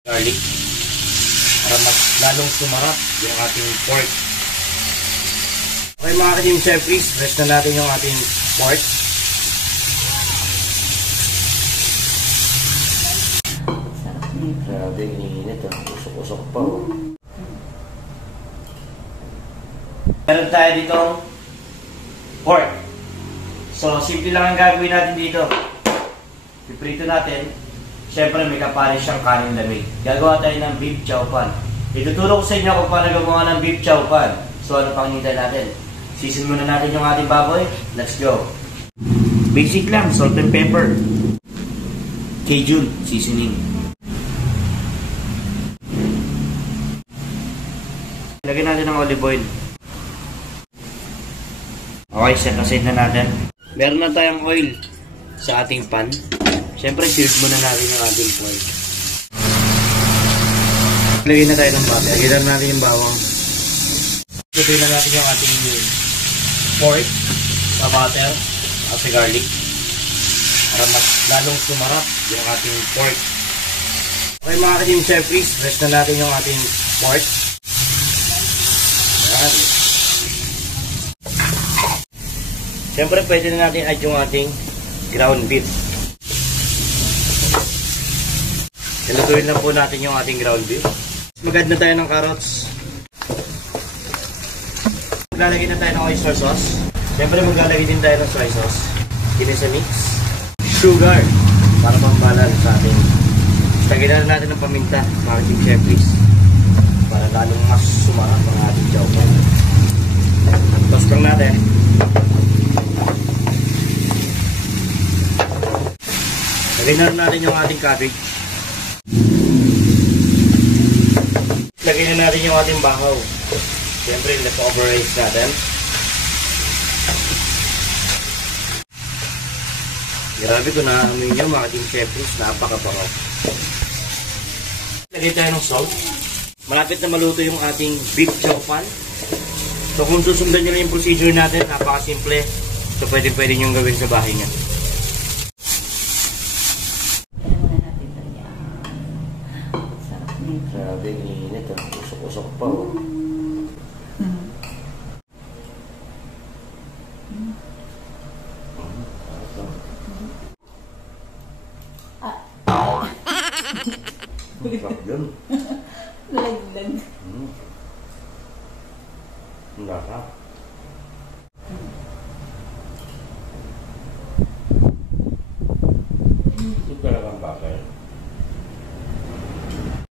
Garlic para mas lalong sumarap yung ating pork. Okay mga ka-Team Jeffries, rest na natin yung ating pork. Grabe, iniinit ah. Usok-usok pa oh. Meron tayo dito pork. So, simple lang ang gagawin natin dito. Piprito natin. Siyempre, may kapares siyang kanin lamig. Gagawa tayo ng beef chow pan. Ituturo ko sa inyo kung paano gumawa ng beef chow pan. So, ano pang hinihintay natin? Season muna natin yung ating baboy. Let's go. Basic lang, salt and pepper. Cajun seasoning. Lagyan natin ng olive oil. Okay, set aside na natin. Meron na tayong oil sa ating pan. Siyempre, seared muna natin yung ating pork. Lagyan na tayo ng butter. Lagyan natin yung bawang. Lutuin na natin yung ating pork sa butter at sa garlic para mas lalong sumarap yung ating pork. Okay mga ka-Team Jeffries, rest na natin yung ating pork. Ayan. Siyempre, pwede na natin add yung ating ground beef. Lutuin lang po natin yung ating ground beef. Mag-add na tayo ng carrots. Maglalagay na tayo ng oyster sauce. Siyempre maglalagay din tayo ng soy sauce. Kinesa mix. Sugar. Para pambalance sa atin. Lagyan na natin ng paminta. Mga Team Jeffries. Para lalong mas sumarap ang ating chow pan. Toast lang natin. Lagyan na natin yung ating cabbage. Lagyan na natin yung ating bahaw. Siyempre, leftover rice natin. Grabe ko naamoy nyo mga Team Jeffries. Napaka-pakaw. Lagyan tayo ng salt. Malapit na maluto yung ating beef chow pan. So kung susundan nyo lang yung procedure natin, napaka-simple. So pwede nyo gawin sa bahay nyo. Grabe, iniinit ah. Usok-usok pa oh. Masarap yun. Laglag. Ang lasa.